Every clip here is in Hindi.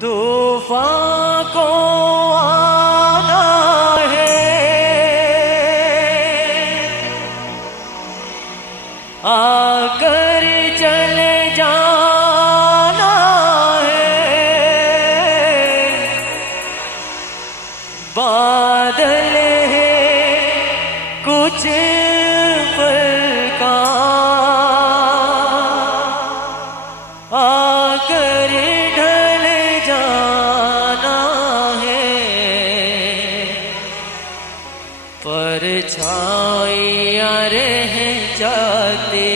तूफान को आना है, आकर चले जाना है। बादल है कुछ पल का, आकर ढल जाना है। परछाइयाँ रह जाती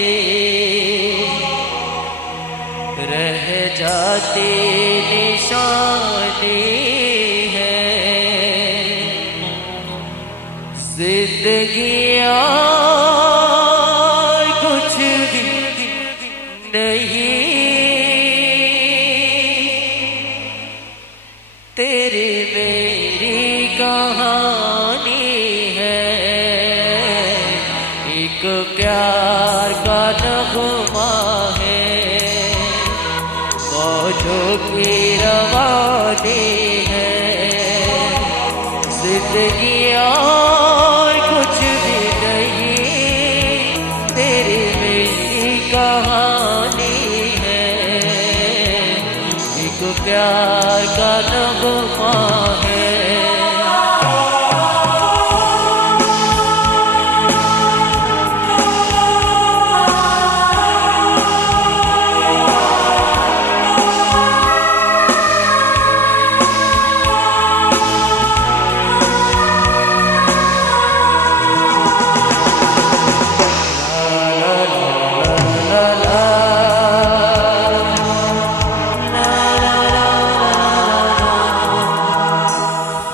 निशानी है। जिंदगी कुछ भी नहीं, तेरी मेरी कहानी है। एक प्यार का नगमा है, मौजों की रवानी है। जिंदगी और कुछ भी नहीं, तेरी मेरी कहानी है। एक प्यार का नगमा है।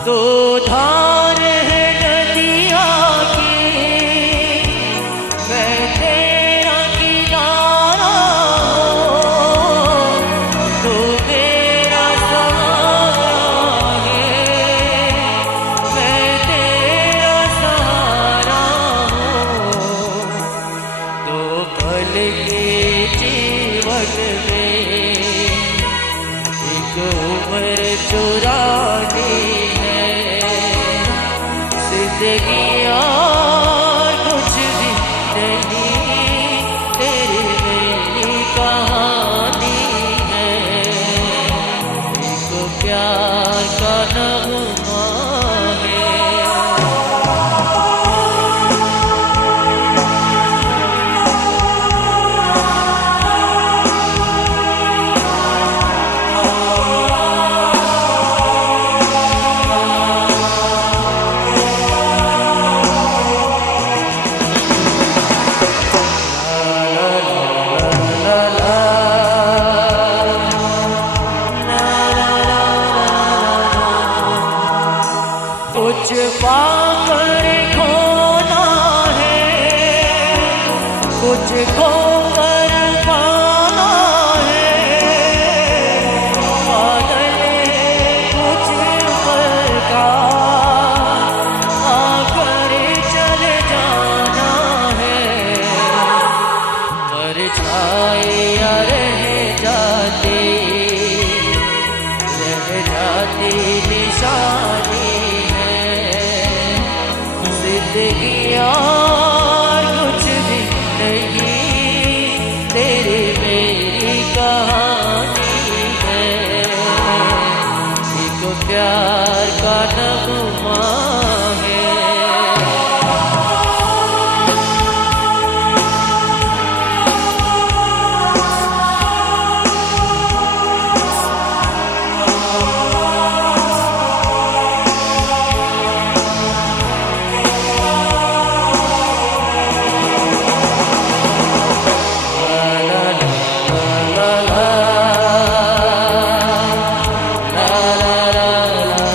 तो धार है नदिया की, मैं तेरा किनारा हूँ। तू मेरा सहारा है, मैं तेरा सहारा हूँ। तो पल के जीवन में एक उम्र चुरानी है। जिंदगी और कुछ भी नहीं, तेरी मेरी कहानी है। एक प्यार का नगमा है। कुछ पाकर खोना है, कुछ खोकर पाना है। बादल कुछ पल का, आकर चले जाना है। परछाइयाँ रह जाती निशानी है। जिंदगी और कुछ भी नहीं, तेरी मेरी कहानी है। एक प्यार का नगमा है। La la la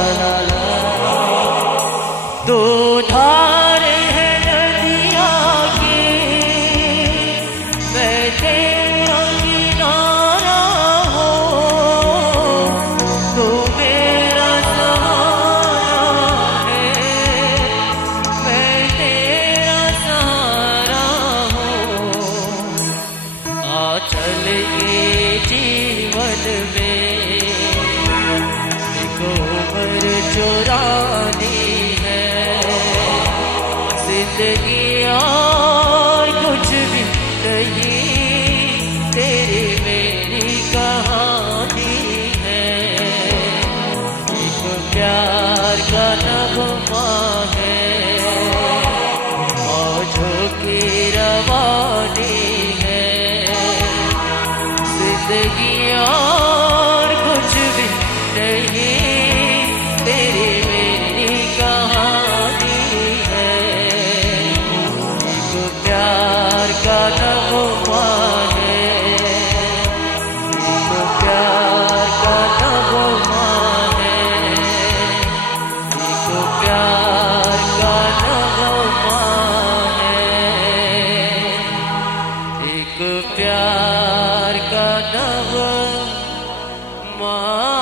माँ